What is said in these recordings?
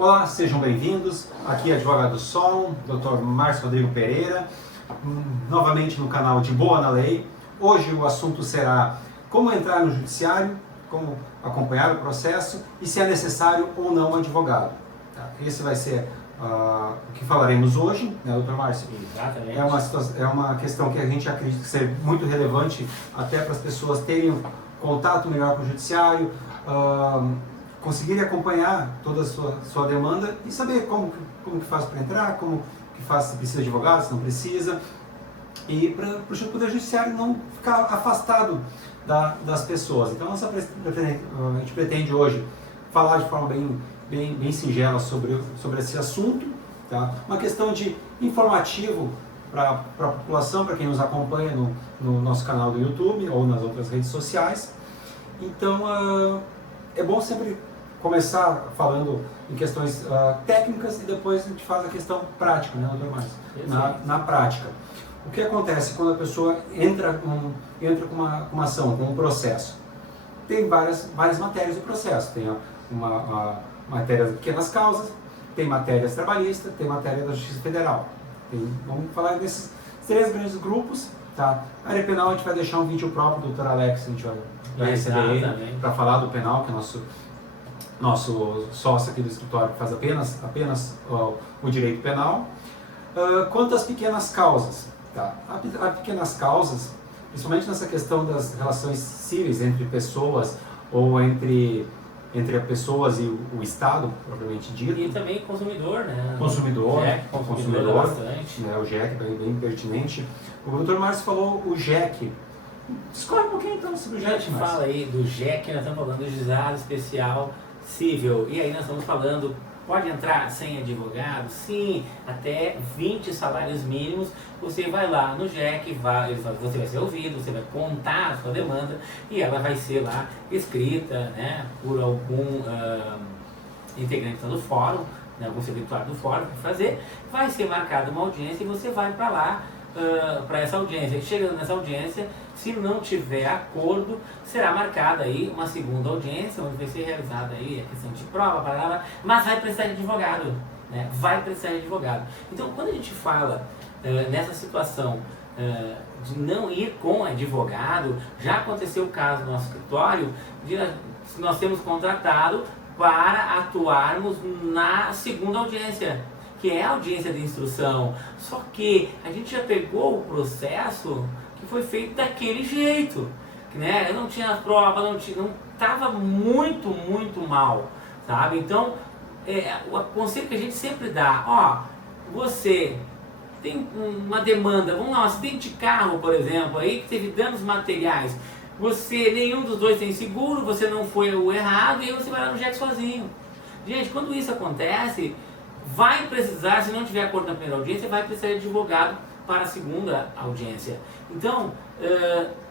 Olá, sejam bem-vindos. Aqui é Advogado Solon, Dr. Márcio Rodrigo Pereira, novamente no canal de Boa na Lei. Hoje o assunto será como entrar no judiciário, como acompanhar o processo e se é necessário ou não um advogado. Esse vai ser o que falaremos hoje, né, Dr. Márcio? Exatamente. É uma questão que a gente acredita ser muito relevante até para as pessoas terem contato melhor com o judiciário, conseguirem acompanhar toda a sua demanda e saber como que faz para entrar, como que faz, se precisa de advogado, se não precisa, e para o Poder Judiciário não ficar afastado das pessoas. Então a gente pretende hoje falar de forma bem singela sobre esse assunto, tá? Uma questão de informativo para a população, para quem nos acompanha no nosso canal do YouTube ou nas outras redes sociais. Então é bom sempre começar falando em questões técnicas e depois a gente faz a questão prática, né, doutor Márcio? Na prática. O que acontece quando a pessoa entra com uma ação, com um processo? Tem várias matérias do processo. Tem uma matéria de pequenas causas, tem matérias trabalhistas, tem matéria da Justiça Federal. Vamos falar desses três grandes grupos. Tá? A área penal a gente vai deixar um vídeo próprio do Dr. Alex, a gente vai receber ele para falar do penal, que é nosso sócio aqui do escritório que faz apenas o direito penal. Quanto às pequenas causas, tá? As pequenas causas, principalmente nessa questão das relações cíveis entre pessoas ou entre pessoas e o Estado, propriamente dito. E também consumidor, né? Consumidor bastante. Né? O JEC, bem pertinente. O Dr. Márcio falou o JEC. Discorre um pouquinho então sobre o JEC. A gente fala aí do JEC, nós estamos falando do Juizado Especial Cível. E aí nós estamos falando, pode entrar sem advogado? Sim, até 20 salários mínimos. Você vai lá no JEC, você vai ser ouvido, você vai contar a sua demanda e ela vai ser lá escrita, né, por algum integrante do fórum, né, algum secretário do fórum para fazer. Vai ser marcada uma audiência e você vai para lá para essa audiência. Chegando nessa audiência, se não tiver acordo, será marcada aí uma segunda audiência, onde vai ser realizada aí a questão de prova, mas vai precisar de advogado, né? Vai precisar de advogado. Então, quando a gente fala nessa situação de não ir com advogado, já aconteceu o caso no nosso escritório, nós temos contratado para atuarmos na segunda audiência, que é a audiência de instrução. Só que a gente já pegou o processo que foi feito daquele jeito, né? Não tinha prova, não estava muito mal, sabe? Então, o conselho que a gente sempre dá, você tem uma demanda, vamos lá, um acidente de carro, por exemplo, aí que teve danos materiais, nenhum dos dois tem seguro, você não foi o errado, e aí você vai lá no JEC sozinho. Gente, quando isso acontece, vai precisar, se não tiver acordo na primeira audiência, vai precisar de advogado para a segunda audiência. Então,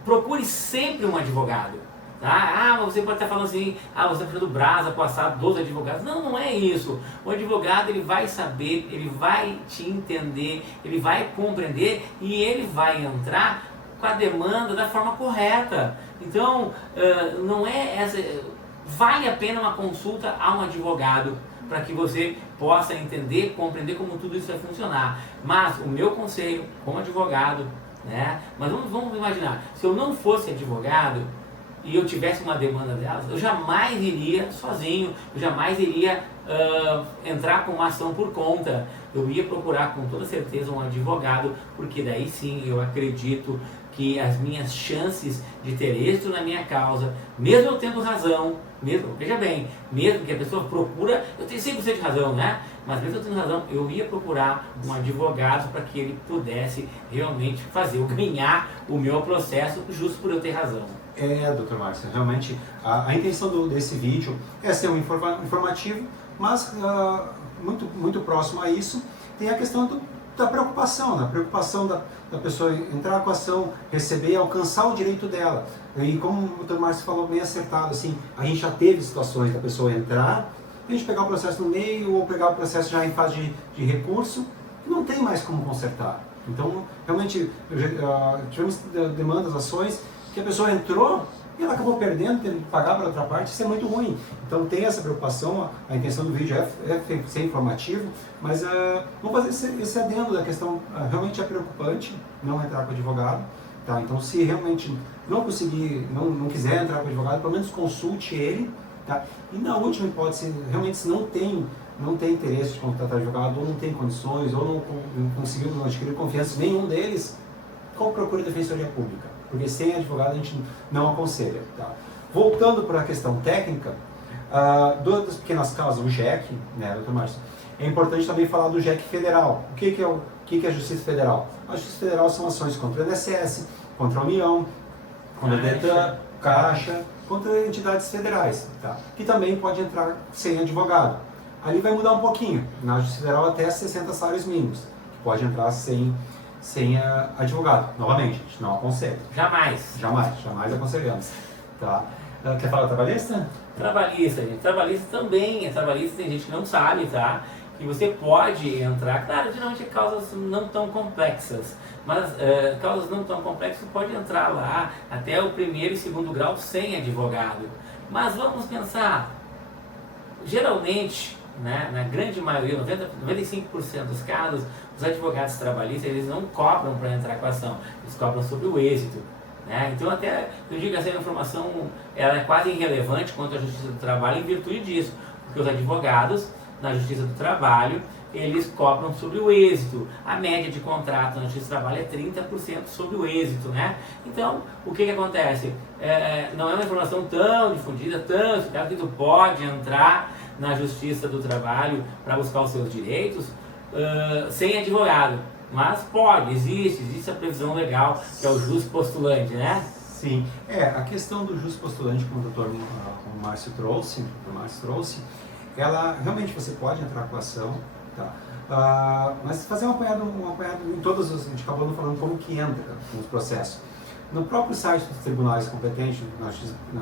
procure sempre um advogado. Tá? Mas você pode estar falando assim, você precisa do brasa, passar 12 advogados. Não é isso. O advogado, ele vai saber, ele vai te entender, ele vai compreender e ele vai entrar com a demanda da forma correta. Então, vale a pena uma consulta a um advogado para que você possa entender, compreender como tudo isso vai funcionar. Mas o meu conselho, como advogado, né? Mas vamos imaginar, se eu não fosse advogado e eu tivesse uma demanda delas, eu jamais iria sozinho, eu jamais iria entrar com uma ação por conta. Eu ia procurar com toda certeza um advogado, porque daí sim eu acredito que as minhas chances de ter êxito na minha causa, mesmo eu tendo razão, veja bem, mesmo que a pessoa procura, eu tenho 100% de razão, né? Mas mesmo eu tendo razão, eu ia procurar um advogado para que ele pudesse realmente fazer eu ganhar o meu processo justo por eu ter razão. Dr. Márcio, realmente a intenção desse vídeo é ser um informativo, mas muito próximo a isso tem a questão da preocupação, né? A preocupação da pessoa entrar com a ação, receber e alcançar o direito dela. E como o Dr. Márcio falou, bem acertado, assim, a gente já teve situações da pessoa entrar, a gente pegar o processo no meio ou pegar o processo já em fase de recurso, que não tem mais como consertar. Então, realmente, tivemos demandas, ações, que a pessoa entrou e ela acabou perdendo, tendo que pagar para outra parte, isso é muito ruim. Então tem essa preocupação, a intenção do vídeo é ser informativo, mas vamos fazer esse adendo da questão, realmente é preocupante não entrar com o advogado, tá? Então se realmente não conseguir, não quiser entrar com o advogado, pelo menos consulte ele, tá? E na última hipótese, realmente se não tem interesse de contratar advogado, ou não tem condições, ou não conseguiu adquirir confiança em nenhum deles, procure a Defensoria Pública, porque sem advogado a gente não aconselha. Tá? Voltando para a questão técnica, das pequenas causas, o JEC, né, doutor Márcio, é importante também falar do JEC federal. O que é a Justiça Federal? A Justiça Federal são ações contra o INSS, contra a União, contra a DETRAN, Caixa, contra entidades federais, tá? Que também pode entrar sem advogado. Ali vai mudar um pouquinho, na Justiça Federal até 60 salários mínimos, que pode entrar sem advogado. Novamente, a gente não aconselha. Jamais aconselhamos. Tá? Quer falar trabalhista? Trabalhista, gente. Trabalhista também. Trabalhista tem gente que não sabe, tá? Que você pode entrar, claro, geralmente causas não tão complexas, mas causas não tão complexas pode entrar lá até o primeiro e segundo grau sem advogado. Mas vamos pensar, geralmente, né, na grande maioria, 95% dos casos, os advogados trabalhistas eles não cobram para entrar com a ação, eles cobram sobre o êxito. Né? Então até eu digo que essa informação ela é quase irrelevante quanto à Justiça do Trabalho em virtude disso, porque os advogados na Justiça do Trabalho eles cobram sobre o êxito. A média de contrato na Justiça do Trabalho é 30% sobre o êxito, né? Então, o que acontece? Não é uma informação tão difundida, tão eficaz que tu pode entrar na Justiça do Trabalho para buscar os seus direitos sem advogado. Mas pode, existe a previsão legal, que é o jus postulante, né? Sim, a questão do jus postulante, como o doutor Márcio trouxe, ela realmente você pode entrar com a ação, tá? Mas fazer um apanhado em todos os, a gente acabou não falando como que entra nos processos. No próprio site dos tribunais competentes, na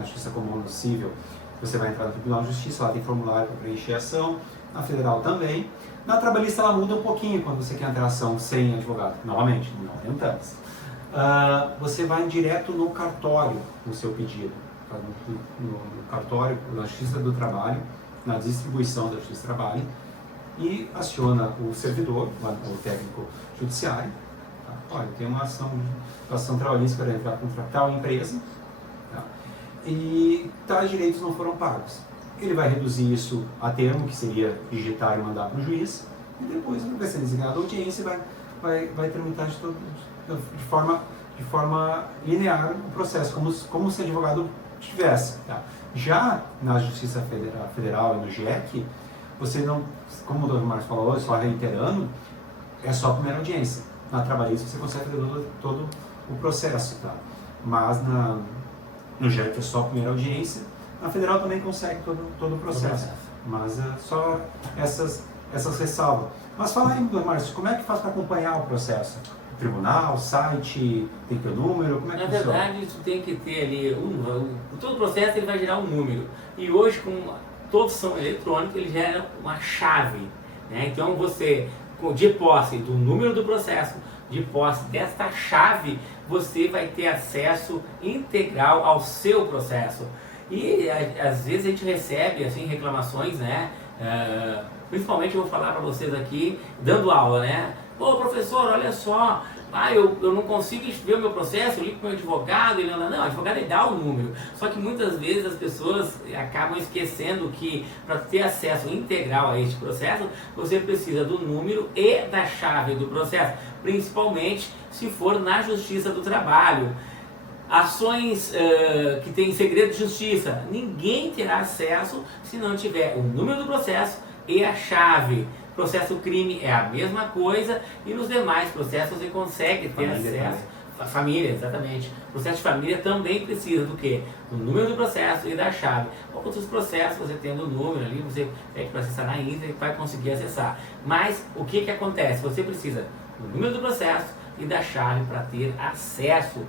Justiça Comum no Cível, você vai entrar no Tribunal de Justiça, lá tem formulário para preencher a ação, na Federal também. Na Trabalhista ela muda um pouquinho quando você quer entrar ação sem advogado, novamente, não tentamos. Você vai direto no cartório no seu pedido, no cartório da Justiça do Trabalho, na distribuição da Justiça do Trabalho, e aciona o servidor, o técnico judiciário. Tá? Olha, tem uma ação trabalhista para entrar contra tal empresa, tá? E tais direitos não foram pagos. Ele vai reduzir isso a termo, que seria digitar e mandar para o juiz, e depois vai ser designada a audiência e vai tramitar de forma linear o processo, como se o advogado tivesse. Tá? Já na Justiça Federal e no JEC, você não, como o Dr. Marcos falou, só reiterando, é só a primeira audiência. Na Trabalhista você consegue fazer todo o processo, tá? Mas no JEC é só a primeira audiência. Na Federal também consegue todo o processo, mas só essas ressalvas. Mas fala aí, doutor Márcio, como é que faz para acompanhar o processo? Tribunal, site, tem que ter o número, como é que funciona? Na verdade, isso tem que ter ali, todo o processo ele vai gerar um número. E hoje, como todos são eletrônicos, ele gera uma chave. Né? Então você, de posse do número do processo, de posse desta chave, você vai ter acesso integral ao seu processo. E às vezes a gente recebe assim, reclamações, né? Principalmente eu vou falar para vocês aqui, dando aula, né? Pô, professor, olha só, eu não consigo ver o meu processo, eu ligo para o meu advogado, ele anda, não, o advogado ele dá o número. Só que muitas vezes as pessoas acabam esquecendo que para ter acesso integral a este processo, você precisa do número e da chave do processo, principalmente se for na Justiça do Trabalho. Ações que têm segredo de justiça, ninguém terá acesso se não tiver o número do processo e a chave. Processo crime é a mesma coisa e nos demais processos você consegue ter acesso. Família, exatamente. Processo de família também precisa do quê? Do número do processo e da chave. Outros processos você tendo o número ali, você pede para acessar na íntegra e vai conseguir acessar. Mas o que acontece? Você precisa do número do processo e da chave para ter acesso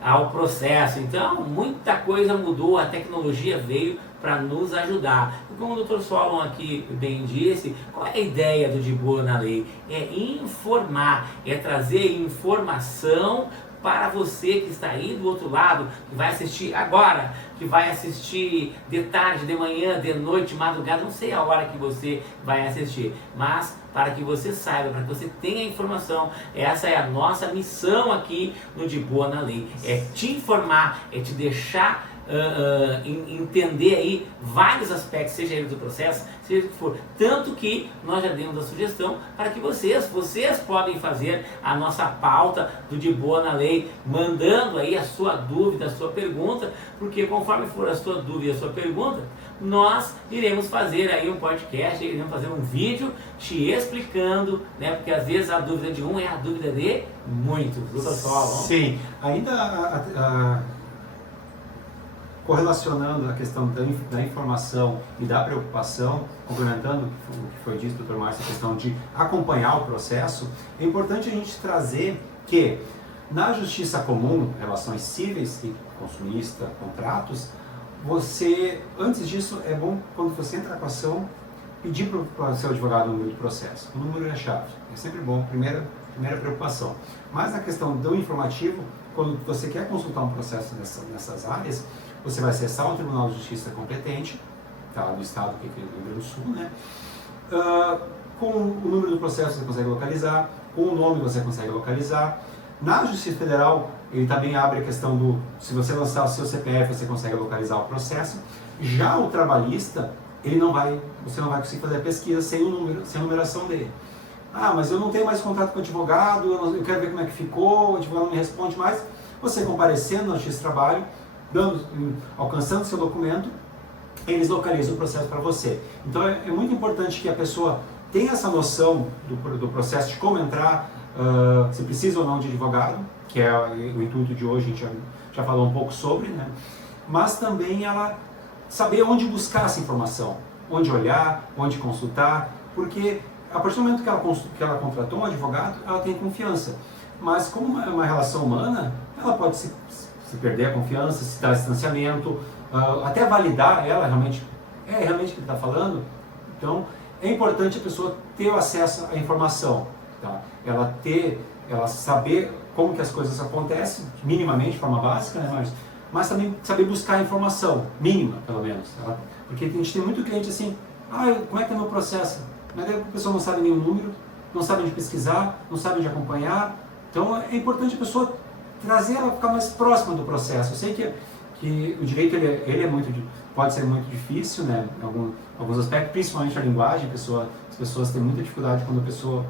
ao processo. Então, muita coisa mudou, a tecnologia veio para nos ajudar. E como o Dr. Solon aqui bem disse, qual é a ideia do De Boa na Lei? É informar, é trazer informação para você que está aí do outro lado, que vai assistir agora, que vai assistir de tarde, de manhã, de noite, de madrugada, não sei a hora que você vai assistir, mas para que você saiba, para que você tenha informação, essa é a nossa missão aqui no De Boa na Lei, é te informar, é te deixar entender aí vários aspectos, seja ele do processo, seja o que for, tanto que nós já demos a sugestão para que vocês podem fazer a nossa pauta do De Boa na Lei, mandando aí a sua dúvida, a sua pergunta, porque conforme for a sua dúvida, a sua pergunta, nós iremos fazer aí um podcast, iremos fazer um vídeo te explicando, né, porque às vezes a dúvida de um é a dúvida de muitos, viu, pessoal? Sim, ainda correlacionando a questão da informação e da preocupação, complementando o que foi dito, doutor Márcio, a questão de acompanhar o processo, é importante a gente trazer que na justiça comum, relações cíveis e consumista, contratos, antes disso, é bom quando você entra com a ação, pedir para o seu advogado o número do processo. O número é a chave, é sempre bom, primeira preocupação. Mas na questão do informativo, quando você quer consultar um processo nessas áreas, você vai acessar um Tribunal de Justiça competente, tá, do estado que é o Rio Grande do Sul, né? Com o número do processo você consegue localizar, com o nome você consegue localizar. Na Justiça Federal, ele também abre a questão do, se você lançar o seu CPF, você consegue localizar o processo. Já o trabalhista, você não vai conseguir fazer a pesquisa sem o número, sem a numeração dele. Ah, mas eu não tenho mais contato com o advogado, eu quero ver como é que ficou, o advogado não me responde mais. Você comparecendo na Justiça do Trabalho, alcançando seu documento, eles localizam o processo para você. Então é muito importante que a pessoa tenha essa noção do processo, de como entrar, se precisa ou não de advogado, que é o intuito de hoje, a gente já falou um pouco sobre, né? Mas também ela saber onde buscar essa informação, onde olhar, onde consultar, porque a partir do momento que ela contratou um advogado, ela tem confiança. Mas como é uma relação humana, ela pode se perder a confiança, se dar distanciamento, até validar ela realmente o que ele está falando. Então é importante a pessoa ter o acesso à informação, tá? Ela saber como que as coisas acontecem, minimamente, de forma básica, né, mas também saber buscar a informação, mínima pelo menos. Porque a gente tem muito cliente assim, como é que é o meu processo? Mas a pessoa não sabe nenhum número, não sabe onde pesquisar, não sabe onde acompanhar. Então é importante a pessoa trazer ela ficar mais próxima do processo. Eu sei que o direito pode ser muito difícil, né, em alguns aspectos, principalmente a linguagem. As pessoas têm muita dificuldade quando a pessoa...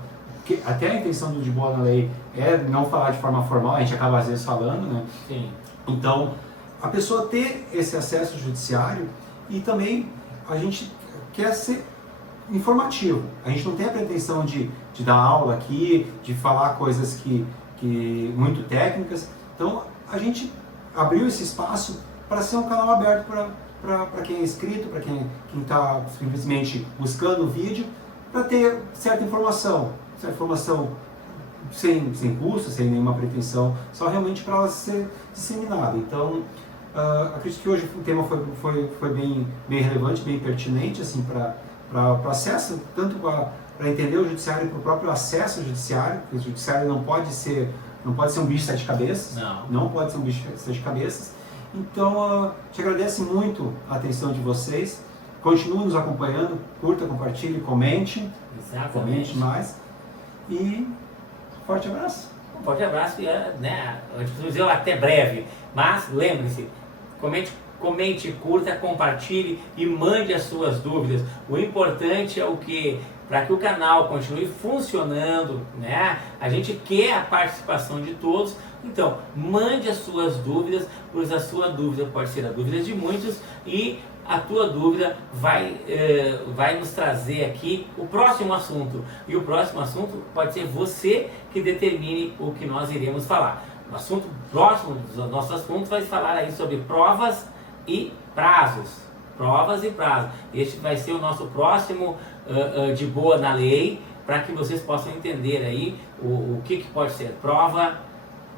Até a intenção do De Boa na Lei é não falar de forma formal, a gente acaba às vezes falando, né? Sim. Então, a pessoa ter esse acesso judiciário, e também a gente quer ser informativo. A gente não tem a pretensão de dar aula aqui, de falar coisas que muito técnicas. Então a gente abriu esse espaço para ser um canal aberto para quem é inscrito, para quem está simplesmente buscando o vídeo, para ter certa informação sem custo, sem nenhuma pretensão, só realmente para ela ser disseminada. Então acredito que hoje o tema foi bem relevante, bem pertinente assim, para o acesso, tanto para entender o judiciário, para o próprio acesso ao judiciário, porque o judiciário não pode ser um bicho de sete cabeças, não pode ser um bicho de sete cabeças. Então, te agradeço muito a atenção de vocês, continue nos acompanhando, curta, compartilhe, comente, comente mais, e forte abraço. Um forte abraço, né, até breve, mas lembre-se, comente, curta, compartilhe e mande as suas dúvidas. O importante é o que? Para que o canal continue funcionando, né? A gente quer a participação de todos, então mande as suas dúvidas, pois a sua dúvida pode ser a dúvida de muitos e a tua dúvida vai nos trazer aqui o próximo assunto. E o próximo assunto pode ser você que determine o que nós iremos falar. O assunto próximo dos nossos assuntos vai falar aí sobre provas e prazos. Provas e prazos. Este vai ser o nosso próximo De Boa na Lei, para que vocês possam entender aí o que pode ser prova,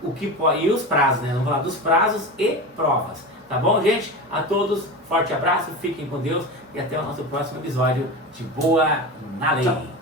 e os prazos, né? Vamos falar dos prazos e provas. Tá bom, gente? A todos, forte abraço, fiquem com Deus e até o nosso próximo episódio de Boa na Lei. Tchau.